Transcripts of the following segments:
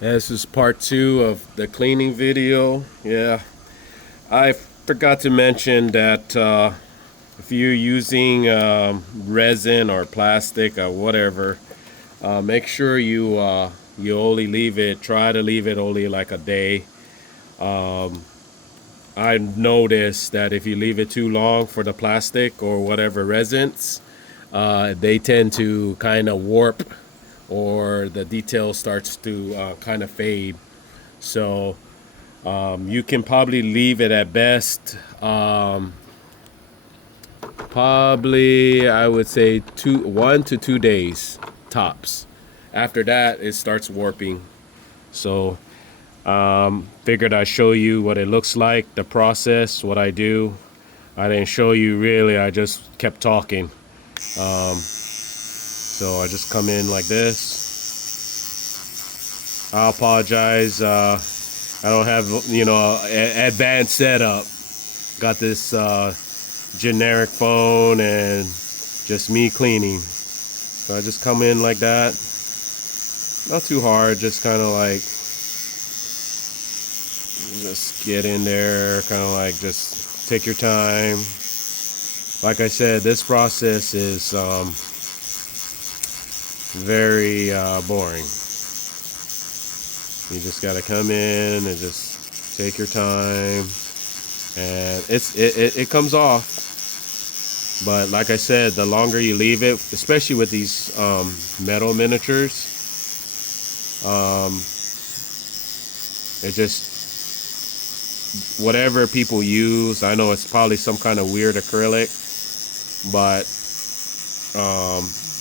This is part two of the cleaning video. Yeah, I forgot to mention that if you're using resin or plastic or whatever, make sure you only leave it. Try to leave it only like a day. I noticed that if you leave it too long for the plastic or whatever resins, they tend to kind of warp or the detail starts to kind of fade. So you can probably leave it at best, probably I would say 1 to 2 days tops. After that, it starts warping. So figured I'd show you what it looks like, the process, what I do. I didn't show you really. I just kept talking. So I just come in like this. I apologize. I don't have advanced setup. Got this generic phone and just me cleaning. So I just come in like that. Not too hard, just kind of like just get in there, kind of like just take your time. Like I said, this process is very boring. You just got to come in and just take your time, and it comes off. But like I said, the longer you leave it, especially with these metal miniatures, it just whatever people use. I know it's probably some kind of weird acrylic, but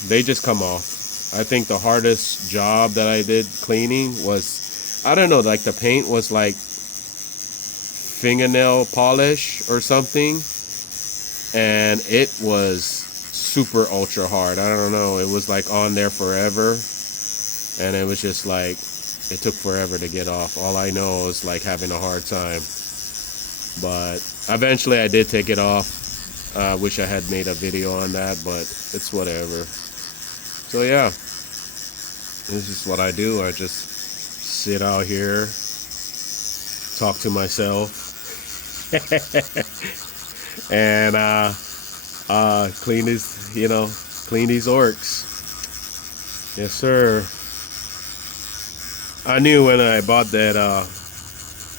they just come off. I think the hardest job that I did cleaning was, I don't know, like the paint was like fingernail polish or something, and it was super ultra hard. I don't know, it was like on there forever, and it was just like it took forever to get off. All I know is like having a hard time, but eventually I did take it off. I wish I had made a video on that, but it's whatever. So yeah, this is what I do. I just sit out here, talk to myself, and clean these, clean these orcs. Yes, sir. I knew when I bought that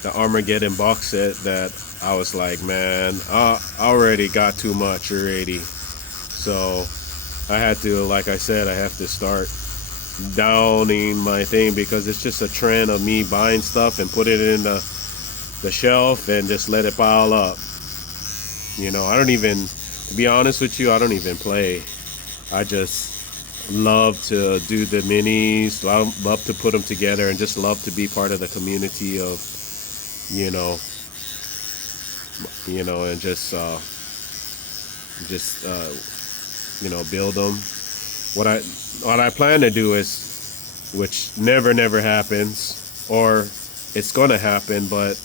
the Armageddon box set that I was like, man, I already got too much already. So I had to, like I said, I have to start downing my thing because it's just a trend of me buying stuff and put it in the shelf and just let it pile up. I don't even, to be honest with you, I don't even play. I just love to do the minis, love to put them together, and just love to be part of the community of, you know, and just build them. What I plan to do is, which never happens, or it's gonna happen, but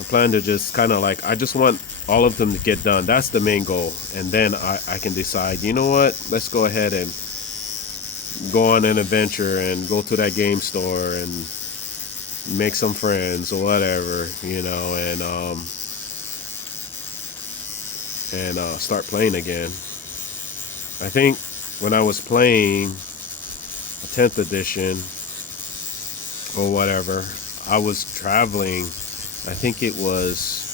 I plan to just kind of like, I just want all of them to get done. That's the main goal, and then I can decide. You know what? Let's go ahead and go on an adventure and go to that game store and make some friends or whatever, and start playing again. I think when I was playing a 10th edition or whatever, I was traveling. I think it was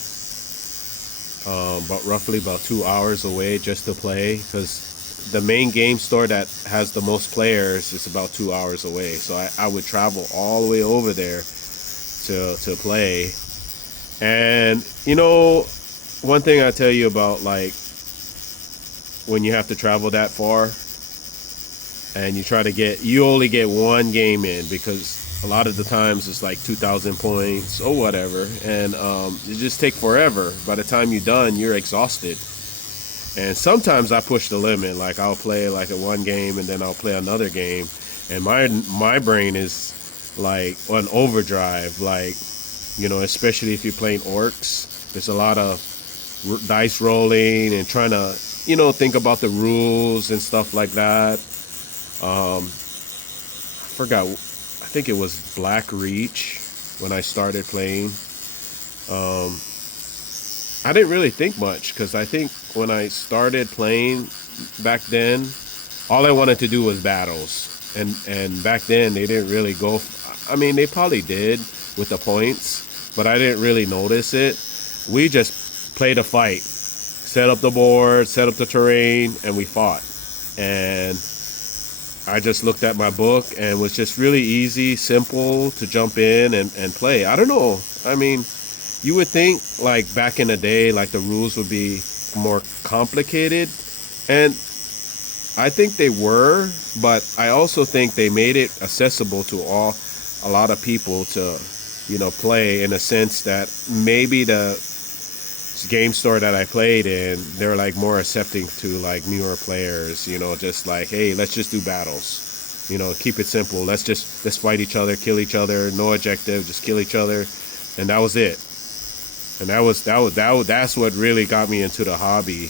about roughly about 2 hours away just to play, because the main game store that has the most players is about 2 hours away. So I would travel all the way over there to play. And one thing I tell you about, like, when you have to travel that far and you only get one game in, because a lot of the times it's like 2,000 points or whatever, and it just take forever. By the time you're done, you're exhausted. And sometimes I push the limit, like I'll play like a one game and then I'll play another game, and my brain is like on overdrive, like, especially if you're playing orcs. There's a lot of dice rolling and trying to think about the rules and stuff like that. I think it was Black Reach when I started playing. Um, I didn't really think much because I think when I started playing back then, all I wanted to do was battles. And back then they didn't really go. I mean, they probably did with the points, but I didn't really notice it. We just played a fight, set up the board, set up the terrain, and we fought. And I just looked at my book and was just really easy, simple to jump in and play. I don't know. I mean, you would think like back in the day, like the rules would be more complicated. And I think they were, but I also think they made it accessible to a lot of people to, play in a sense that maybe the game store that I played in, they're like more accepting to like newer players, just like, hey, let's just do battles, keep it simple. Let's fight each other, kill each other, no objective, just kill each other, and that was it. And that's what really got me into the hobby,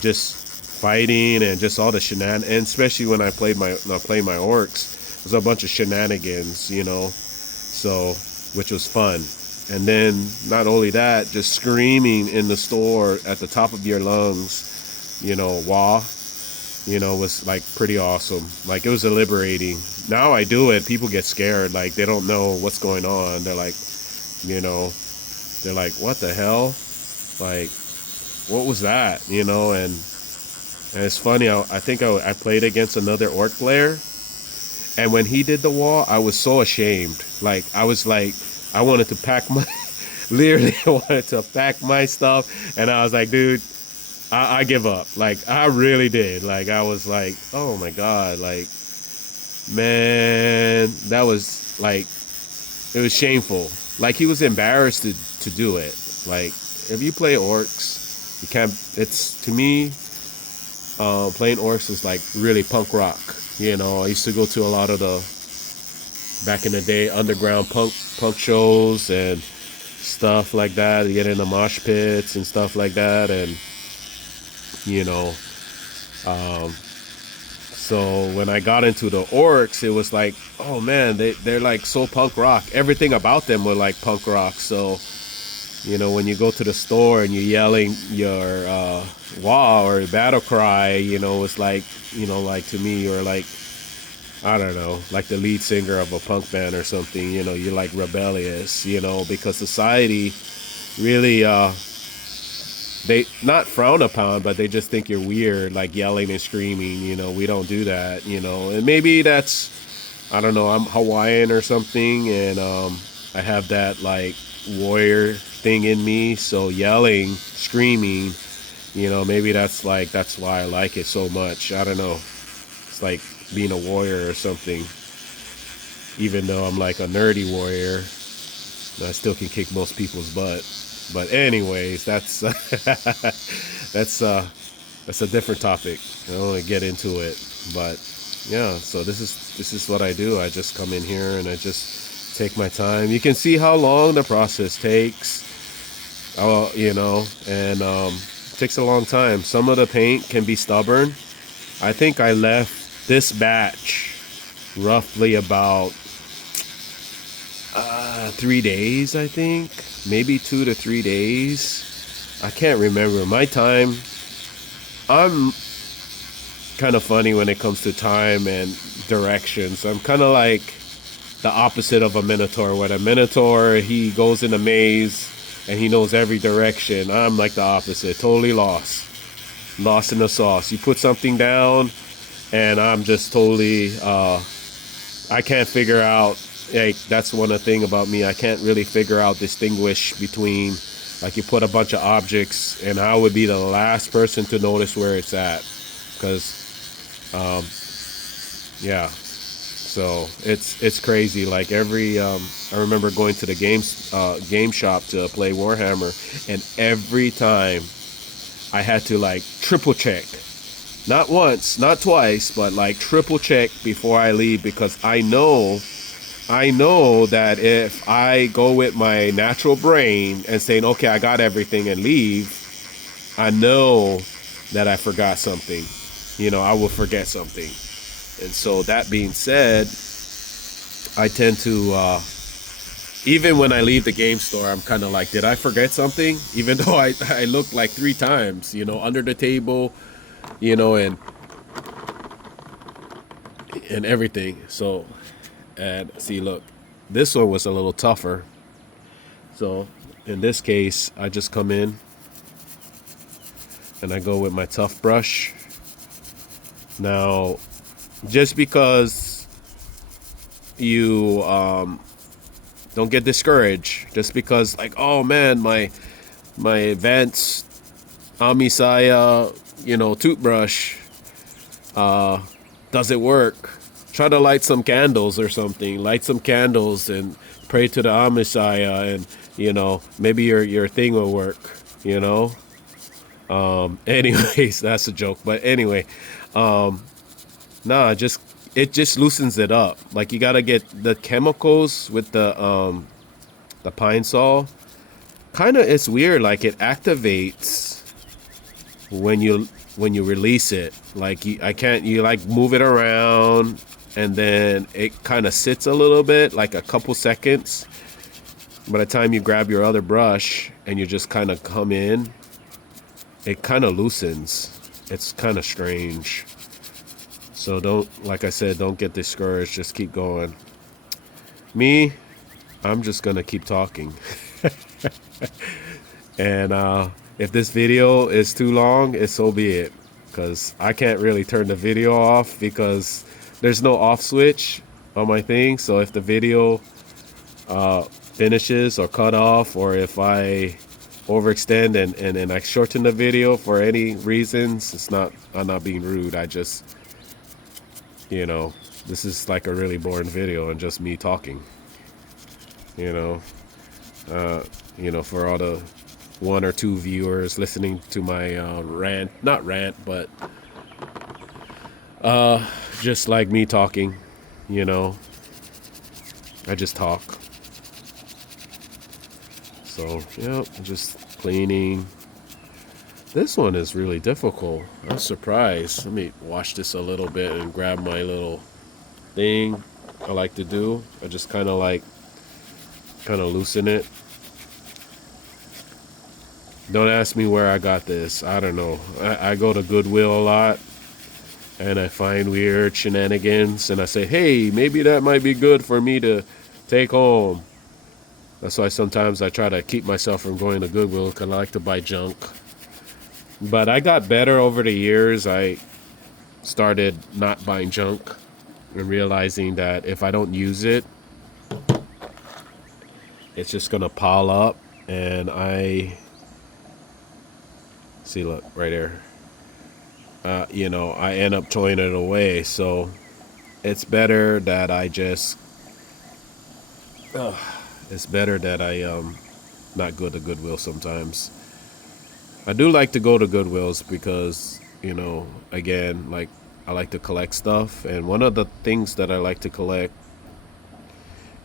just fighting and just all the shenanigans, and especially when I played my orcs, it was a bunch of shenanigans, so which was fun. And then not only that, just screaming in the store at the top of your lungs, wah, was like pretty awesome. Like it was liberating. Now I do it, people get scared, like they don't know what's going on. They're like, what the hell? Like, what was that? And it's funny, I think I played against another orc player, and when he did the wall, I was so ashamed. Like, I was like, I wanted to pack my, literally wanted to pack my stuff, and I was like, dude, I give up. Like, I really did. Like, I was like, oh my God, like, man, that was like, it was shameful. Like, he was embarrassed to do it. Like, if you play orcs, you can't, it's, to me, playing orcs is like really punk rock. I used to go to a lot of the, back in the day, underground punk shows and stuff like that. You get in the mosh pits and stuff like that. And, so when I got into the orcs, it was like, oh man, they're like so punk rock. Everything about them were like punk rock. So, when you go to the store and you're yelling your wah or battle cry, it's like, like to me, or like, I don't know, like the lead singer of a punk band or something, you're like rebellious, because society really, they not frown upon, but they just think you're weird, like yelling and screaming, we don't do that, and maybe that's, I don't know, I'm Hawaiian or something, and I have that like warrior thing in me, so yelling, screaming, maybe that's why I like it so much. I don't know, it's like being a warrior or something, even though I'm like a nerdy warrior, I still can kick most people's butt. But anyways, that's that's a different topic. I don't want to get into it, but yeah. So this is what I do. I just come in here and I just take my time. You can see how long the process takes. And it takes a long time. Some of the paint can be stubborn. I think I left this batch roughly about 3 days, I think. Maybe 2 to 3 days. I can't remember. My time, I'm kind of funny when it comes to time and directions. I'm kind of like the opposite of a Minotaur. When a Minotaur, he goes in a maze and he knows every direction. I'm like the opposite. Totally lost. Lost in the sauce. You put something down and I'm just totally, I can't figure out. Like, that's one of the thing about me. I can't really distinguish between, like, you put a bunch of objects and I would be the last person to notice where it's at, because yeah, so it's crazy. Like I remember going to the game shop to play Warhammer, and every time I had to like triple check, not once, not twice, but like triple check before I leave, because I know that if I go with my natural brain and saying, okay, I got everything, and leave, I know that I forgot something. I will forget something. And so that being said, I tend to even when I leave the game store, I'm kind of like, did I forget something? Even though I looked like 3 times, under the table, you know, and everything. So, and see, look, this one was a little tougher. So, in this case, I just come in and I go with my tough brush. Now, just because you don't get discouraged, just because like, oh man, my advanced Amisaya, toothbrush doesn't work. Try to light some candles or something. Light some candles and pray to the Amisaya, and maybe your thing will work. Anyways, that's a joke. But anyway, nah, just it just loosens it up. Like you gotta get the chemicals with the pine sol. Kind of, it's weird. Like it activates when you release it. Like I can't. You like move it around, and then it kind of sits a little bit, like a couple seconds. By the time you grab your other brush and you just kind of come in, it kind of loosens. It's kind of strange. So like I said, don't get discouraged. Just keep going. Me, I'm just gonna keep talking. And if this video is too long, so be it. Because I can't really turn the video off because there's no off switch on my thing. So if the video finishes or cut off, or if I overextend and I shorten the video for any reasons, I'm not being rude. I just, this is like a really boring video and just me talking. For all the 1 or 2 viewers listening to my not rant, but just like me talking, I just talk. So, just cleaning. This one is really difficult. I'm surprised. Let me wash this a little bit and grab my little thing I like to do. I just kind of loosen it. Don't ask me where I got this. I don't know. I go to Goodwill a lot and I find weird shenanigans and I say, hey, maybe that might be good for me to take home. That's why sometimes I try to keep myself from going to Goodwill because I like to buy junk. But I got better over the years. I started not buying junk and realizing that if I don't use it, it's just going to pile up. And see, look, right there. I end up throwing it away. So it's better that I just... it's better that I not go to Goodwill sometimes. I do like to go to Goodwills because, again, like I like to collect stuff. And one of the things that I like to collect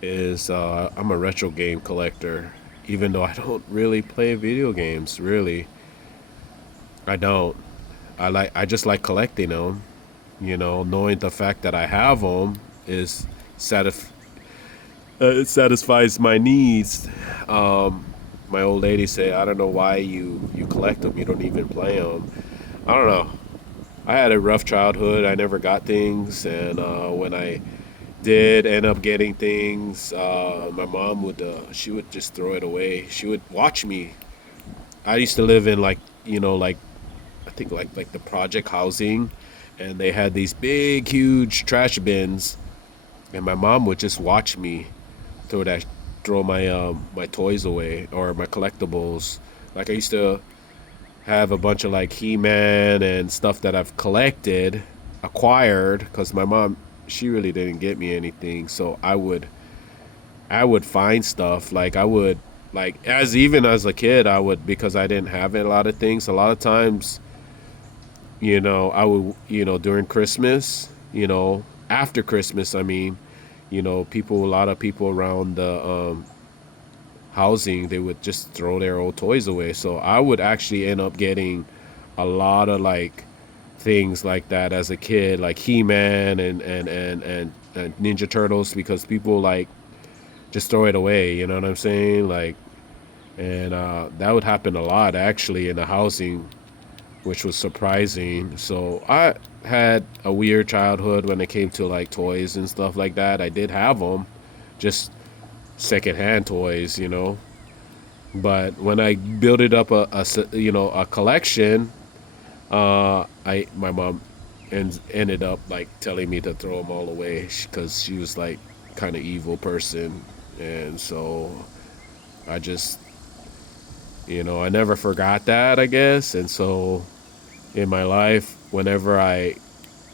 is I'm a retro game collector. Even though I don't really play video games, really. I don't. I just like collecting them. Knowing the fact that I have them is it satisfies my needs. My old lady say, I don't know why you collect them. You don't even play them. I don't know. I had a rough childhood. I never got things, and when I did end up getting things, my mom she would just throw it away. She would watch me. I used to live in like I think like the project housing, and they had these big huge trash bins, and my mom would just watch me throw my toys away or my collectibles. Like I used to have a bunch of like He-Man and stuff that I've acquired, because my mom, she really didn't get me anything. So I would find stuff. Like I would, like, even as a kid, I would, because I didn't have a lot of things. A lot of times, I would, during Christmas, after Christmas, I mean, a lot of people around the housing, they would just throw their old toys away. So I would actually end up getting a lot of like things like that as a kid, like He-Man and Ninja Turtles because people like just throw it away. You know what I'm saying? Like, and that would happen a lot actually in the housing, which was surprising. So I had a weird childhood when it came to like toys and stuff like that. I did have them, just secondhand toys, you know. But when I built it up a collection, I my mom ended up like telling me to throw them all away because she was like kind of evil person, and so I just I never forgot that, I guess. And so in my life, whenever I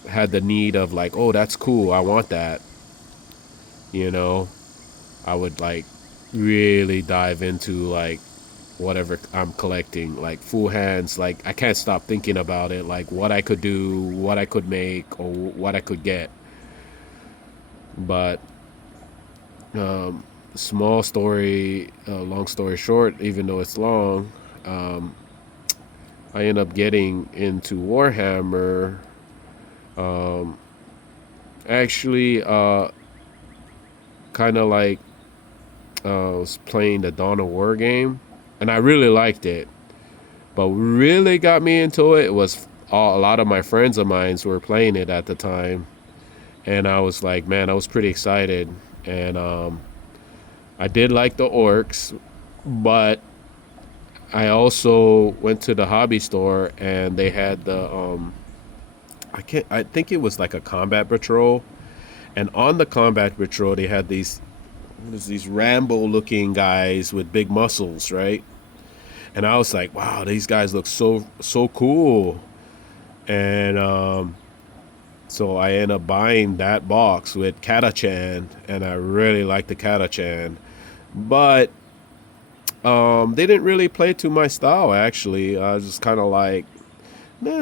had the need of like, oh, that's cool, I want that, you know, I would like really dive into like whatever I'm collecting, like full hands. Like I can't stop thinking about it, like what I could do, what I could make, or what I could get. But um, small story, long story short, even though it's long, um, I end up getting into Warhammer. Um, actually, kind of like was playing the Dawn of War game, and I really liked it. But what really got me into it was a lot of my friends of mine were playing it at the time, and I was like, man, I was pretty excited, and I did like the orcs, but I also went to the hobby store and they had the I think it was like a combat patrol, and on the combat patrol they had these Rambo looking guys with big muscles, right? And I was like, wow, these guys look so cool. And so I ended up buying that box with Katachan, and I really liked the Katachan. But they didn't really play to my style, actually. I was just kind of like,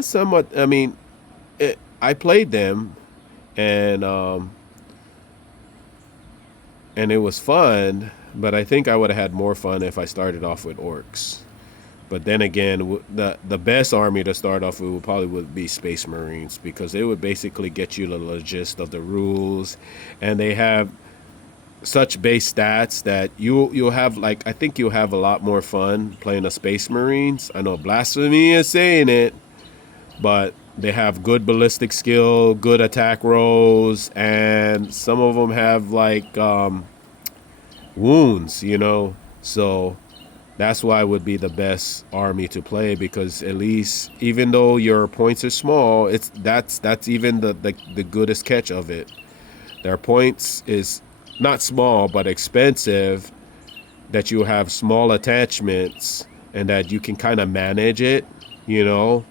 somewhat. I mean, I played them, and and it was fun. But I think I would have had more fun if I started off with orcs. But then again, the best army to start off with would be Space Marines because they would basically get you the gist of the rules, and they have such base stats that you'll have like I think you'll have a lot more fun playing the Space Marines. I know blasphemy is saying it, but they have good ballistic skill, good attack rolls, and some of them have like wounds, So that's why it would be the best army to play because at least even though your points are small, that's even the goodest catch of it. Their points is not small but expensive, that you have small attachments and that you can kind of manage it, you know.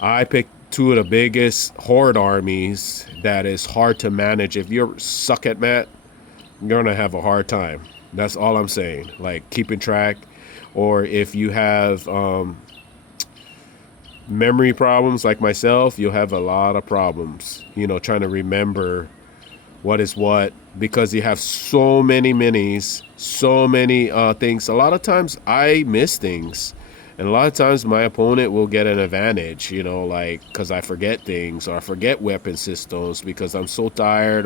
I picked two of the biggest horde armies that is hard to manage. If you're suck at mat, you're gonna have a hard time. That's all I'm saying. Like keeping track, or if you have memory problems like myself, you'll have a lot of problems. Trying to remember what is what because you have so many minis, so many things. A lot of times I miss things. And a lot of times my opponent will get an advantage, like because I forget things or I forget weapon systems because I'm so tired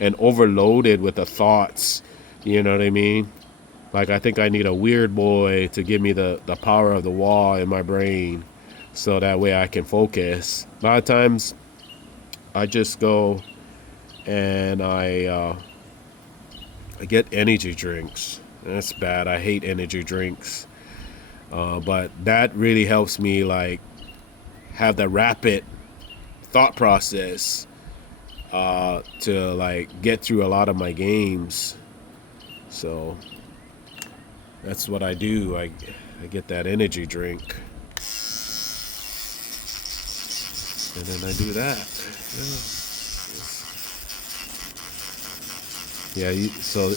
and overloaded with the thoughts. You know what I mean? Like I think I need a weird boy to give me the power of the wall in my brain so that way I can focus. A lot of times I just go and I get energy drinks. That's bad. I hate energy drinks. But that really helps me like have the rapid thought process to like get through a lot of my games. So that's what I do. I get that energy drink, and then I do that. Yeah. So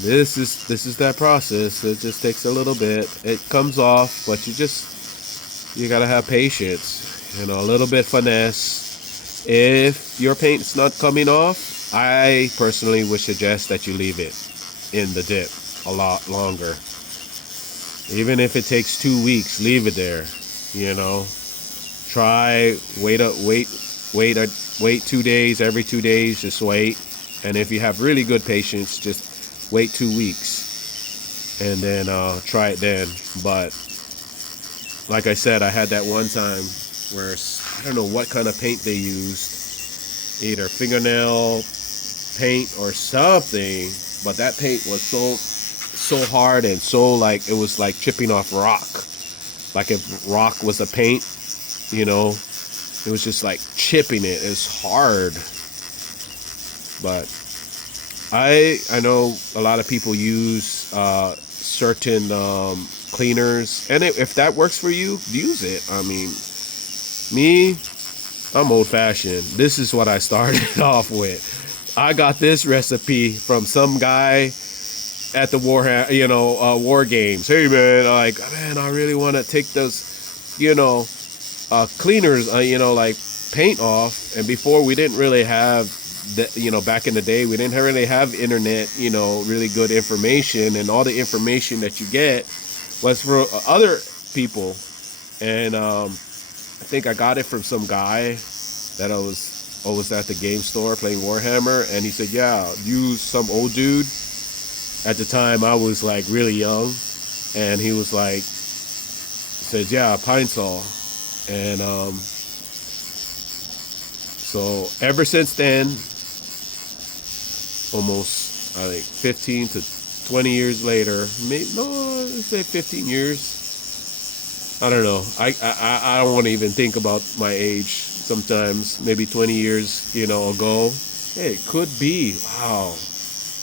this is that process. It just takes a little bit. It comes off, but you gotta have patience. A little bit finesse. If your paint's not coming off, I personally would suggest that you leave it in the dip a lot longer. Even if it takes 2 weeks, leave it there. Try wait Wait 2 days. Every 2 days, just wait. And if you have really good patience, just wait 2 weeks, and then try it then. But like I said, I had that one time where I don't know what kind of paint they used, either fingernail paint or something, but that paint was so hard and so like it was like chipping off rock. Like if rock was a paint, you know, it was just like chipping it. It's hard. But I know a lot of people use certain cleaners, and if that works for you, use it. I mean, me, I'm old fashioned. This is what I started off with. I got this recipe from some guy at the war games. Hey man, I really want to take those, cleaners, like paint off. And before we didn't really have that, back in the day, we didn't really have internet, really good information, and all the information that you get was for other people. And I think I got it from some guy that I was at the game store playing Warhammer, and he said, yeah, use some old dude. At the time, I was like really young, and he was like, said, yeah, Pine Sol. And so ever since then, almost I think 15 to 20 years later, let's say 15 years. I don't know. I don't want to even think about my age sometimes. Maybe 20 years, ago. Hey, it could be. Wow.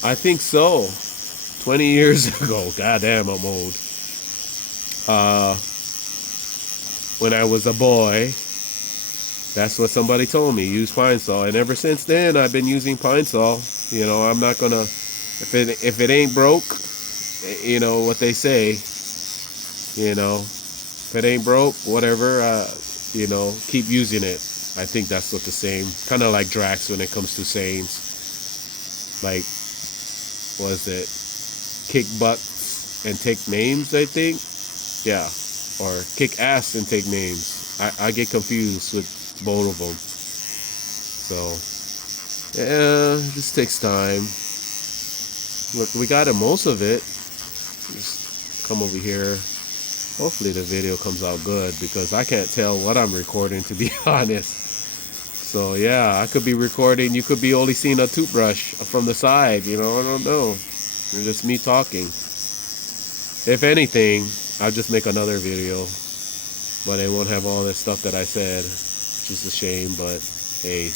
I think so. 20 years ago. Goddamn, I'm old. When I was a boy, that's what somebody told me. Use Pine Sol. And ever since then, I've been using Pine Sol. I'm not gonna, if it ain't broke, what they say, if it ain't broke, whatever, keep using it. I think that's what the same, kind of like Drax when it comes to sayings. Like, what is it? Kick butts and take names, I think. Yeah. Or kick ass and take names. I get confused with both of them. So, yeah, this takes time. Look, we got most of it. Just come over here. Hopefully the video comes out good, because I can't tell what I'm recording, to be honest. So yeah, I could be recording. You could be only seeing a toothbrush from the side. I don't know. It's just me talking. If anything, I'll just make another video, but it won't have all this stuff that I said, which is a shame. But hey,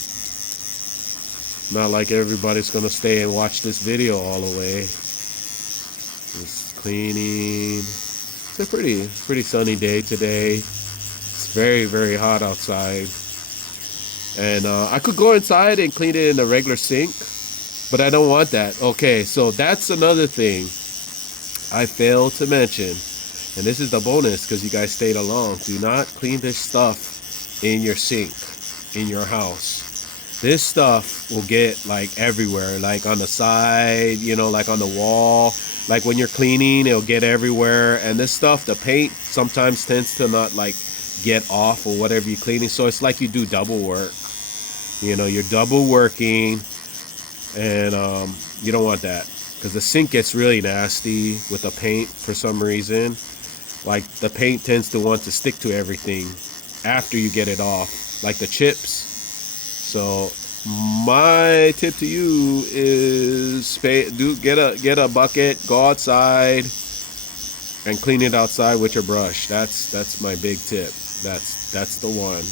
not like everybody's gonna stay and watch this video all the way. Just cleaning. It's a pretty sunny day today. It's very, very hot outside, and I could go inside and clean it in the regular sink, but I don't want that. Okay, so that's another thing I failed to mention, and this is the bonus because you guys stayed along. Do not clean this stuff in your sink in your house. This stuff will get like everywhere, like on the side, like on the wall. Like when you're cleaning, it'll get everywhere. And this stuff, the paint sometimes tends to not like get off or whatever you're cleaning. So it's like you do double work. You're double working, and you don't want that, because the sink gets really nasty with the paint for some reason. Like the paint tends to want to stick to everything after you get it off, like the chips. So my tip to you is get a bucket, go outside, and clean it outside with your brush. That's my big tip. That's the one.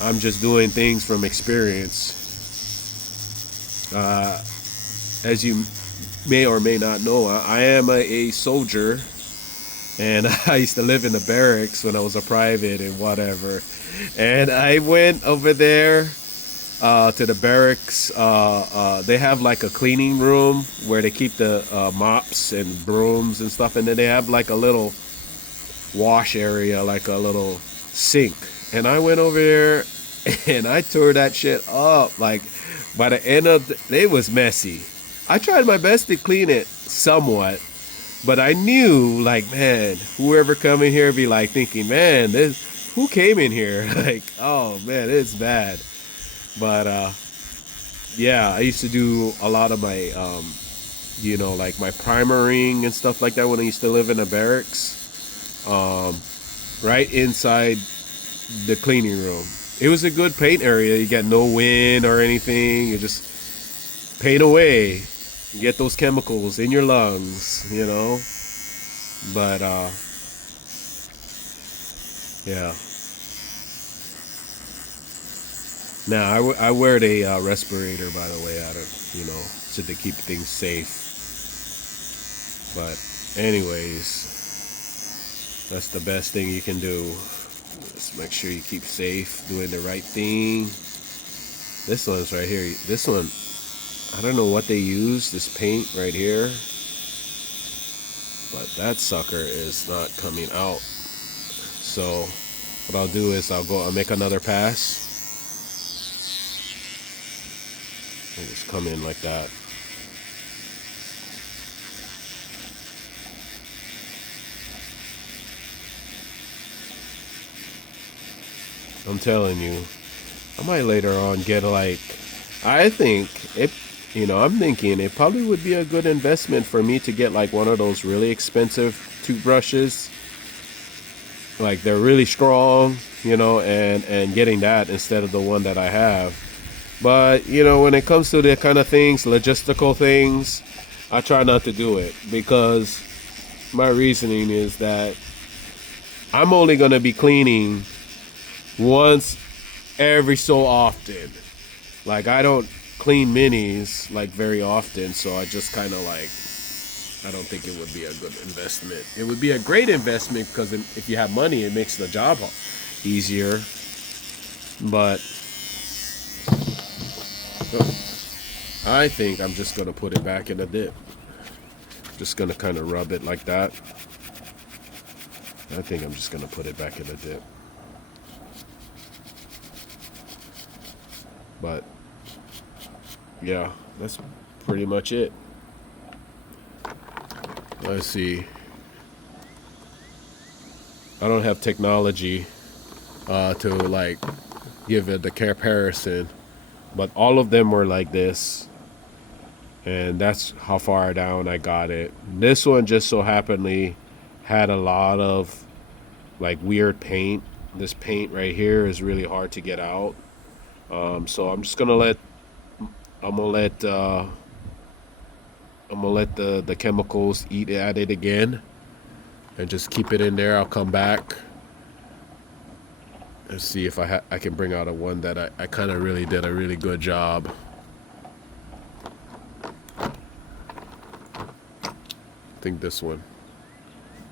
I'm just doing things from experience. As you may or may not know, I am a soldier, and I used to live in the barracks when I was a private and whatever. And I went over there to the barracks. They have like a cleaning room where they keep the mops and brooms and stuff, and then they have like a little wash area, like a little sink. And I went over there and I tore that shit up. Like by the end of it was messy. I tried my best to clean it somewhat, but I knew, like, man, whoever come in here be like thinking, man, who came in here? Like, oh man, it's bad. But yeah, I used to do a lot of my like my primering and stuff like that when I used to live in the barracks. Right inside the cleaning room. It was a good paint area. You got no wind or anything. You just paint away. You get those chemicals in your lungs. But yeah. Now I wear a respirator, by the way. I don't, so to keep things safe. But anyways, that's the best thing you can do. Just make sure you keep safe, doing the right thing. This one's right here. This one, I don't know what they use, this paint right here. But that sucker is not coming out. So what I'll do is I'll make another pass. And just come in like that. I'm telling you, I might later on get I think I'm thinking it probably would be a good investment for me to get like one of those really expensive toothbrushes. Like they're really strong, and getting that instead of the one that I have. But, when it comes to the kind of things, logistical things, I try not to do it because my reasoning is that I'm only going to be cleaning once every so often. Like I don't clean minis like very often, so I just kind of I don't think it would be a good investment. It would be a great investment because if you have money, it makes the job easier. But I think I'm just gonna put it back in the dip. Just gonna kind of rub it like that. I think I'm just gonna put it back in the dip. But yeah, that's pretty much it. Let's see. I don't have technology to give it the comparison, but all of them were like this, and that's how far down I got it. This one just so happenedly had a lot of weird paint. This paint right here is really hard to get out. So I'm just gonna let I'm gonna let the chemicals eat at it again, and just keep it in there. I'll come back and see if I can bring out a one that I kind of really did a really good job. I think this one.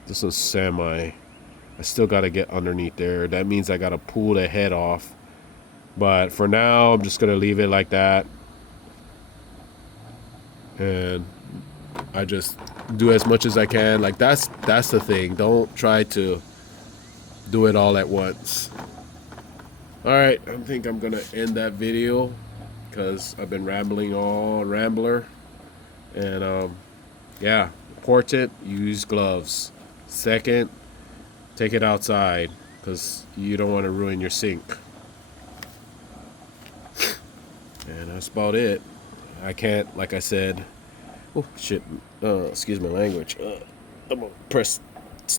This is semi. I still got to get underneath there. That means I got to pull the head off. But for now, I'm just going to leave it like that. And I just do as much as I can. That's the thing. Don't try to do it all at once. All right, I think I'm going to end that video because I've been rambling all rambler. And yeah, important, use gloves. Second, take it outside because you don't want to ruin your sink. And that's about it. I can't, like I said, oh shit, excuse my language. I'm gonna press